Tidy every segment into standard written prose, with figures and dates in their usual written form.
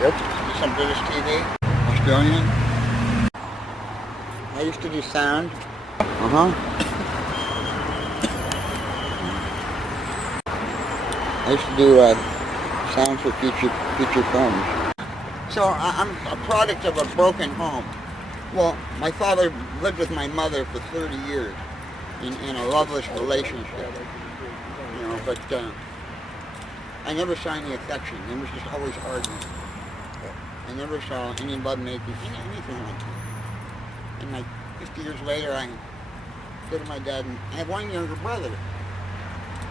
Yep. Do some British TV. Australian. I used to do sound. I used to do sound for feature films. So I'm a product of a broken home. Well, my father lived with my mother for 30 years in a loveless relationship. You know, but I never saw any affection. There was just always arguing. I never saw any love making, anything like that. And like 50 years later, I go to my dad, and I have one younger brother.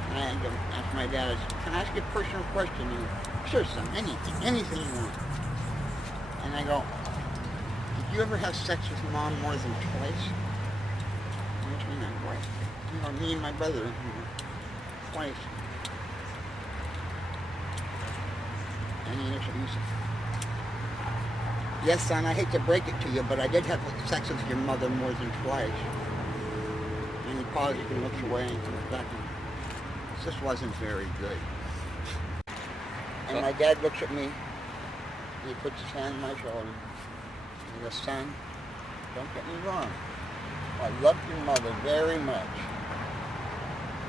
And I ask my dad, can I ask you a personal question? And he goes, sure, son, anything you want. And I go, did you ever have sex with mom more than twice? And which mean I'm right. You know, me and my brother, twice. And he looks at me and says, yes, son, I hate to break it to you, but I did have sex with your mother more than twice. And he pauses and looks away and comes back and this wasn't very good. And my dad looks at me, and he puts his hand on my shoulder, and he goes, son, don't get me wrong. I love your mother very much,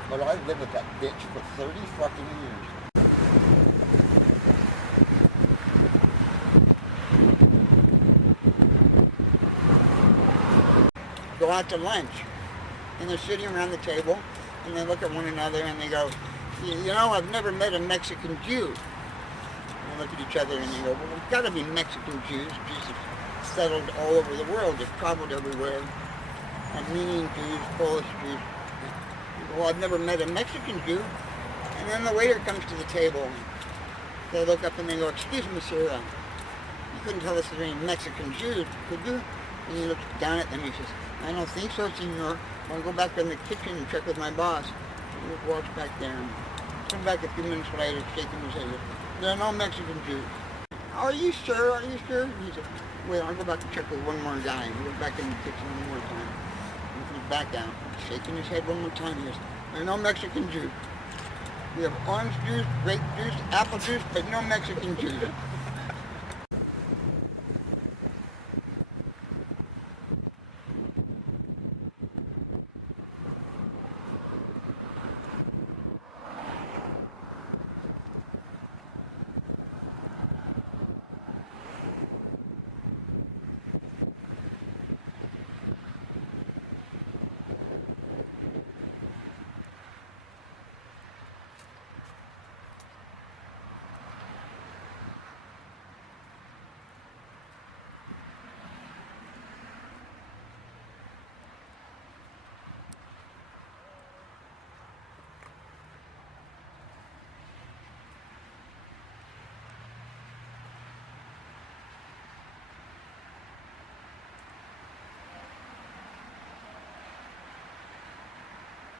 but I lived with that bitch for 30 fucking years. Go out to lunch, and they're sitting around the table, and they look at one another, and they go, you know, I've never met a Mexican Jew. And they look at each other, and they go, well, there's got to be Mexican Jews. Jews have settled all over the world. They've traveled everywhere. Armenian Jews, Polish Jews. Well, I've never met a Mexican Jew. And then the waiter comes to the table, and they look up, and they go, excuse me, sir, you couldn't tell us there any Mexican Jews, could you? And he looks down at them, and he says, I don't think so, senor. I'll go back in the kitchen and check with my boss. He walks back there and comes back a few minutes later, shaking his head. There are no Mexican Jews. Are you sure? Are you sure? And he said, wait, I'll go back and check with one more guy. He goes back in the kitchen one more time. He comes back down, shaking his head one more time. He goes, there are no Mexican Jews. We have orange juice, grape juice, apple juice, but no Mexican juice.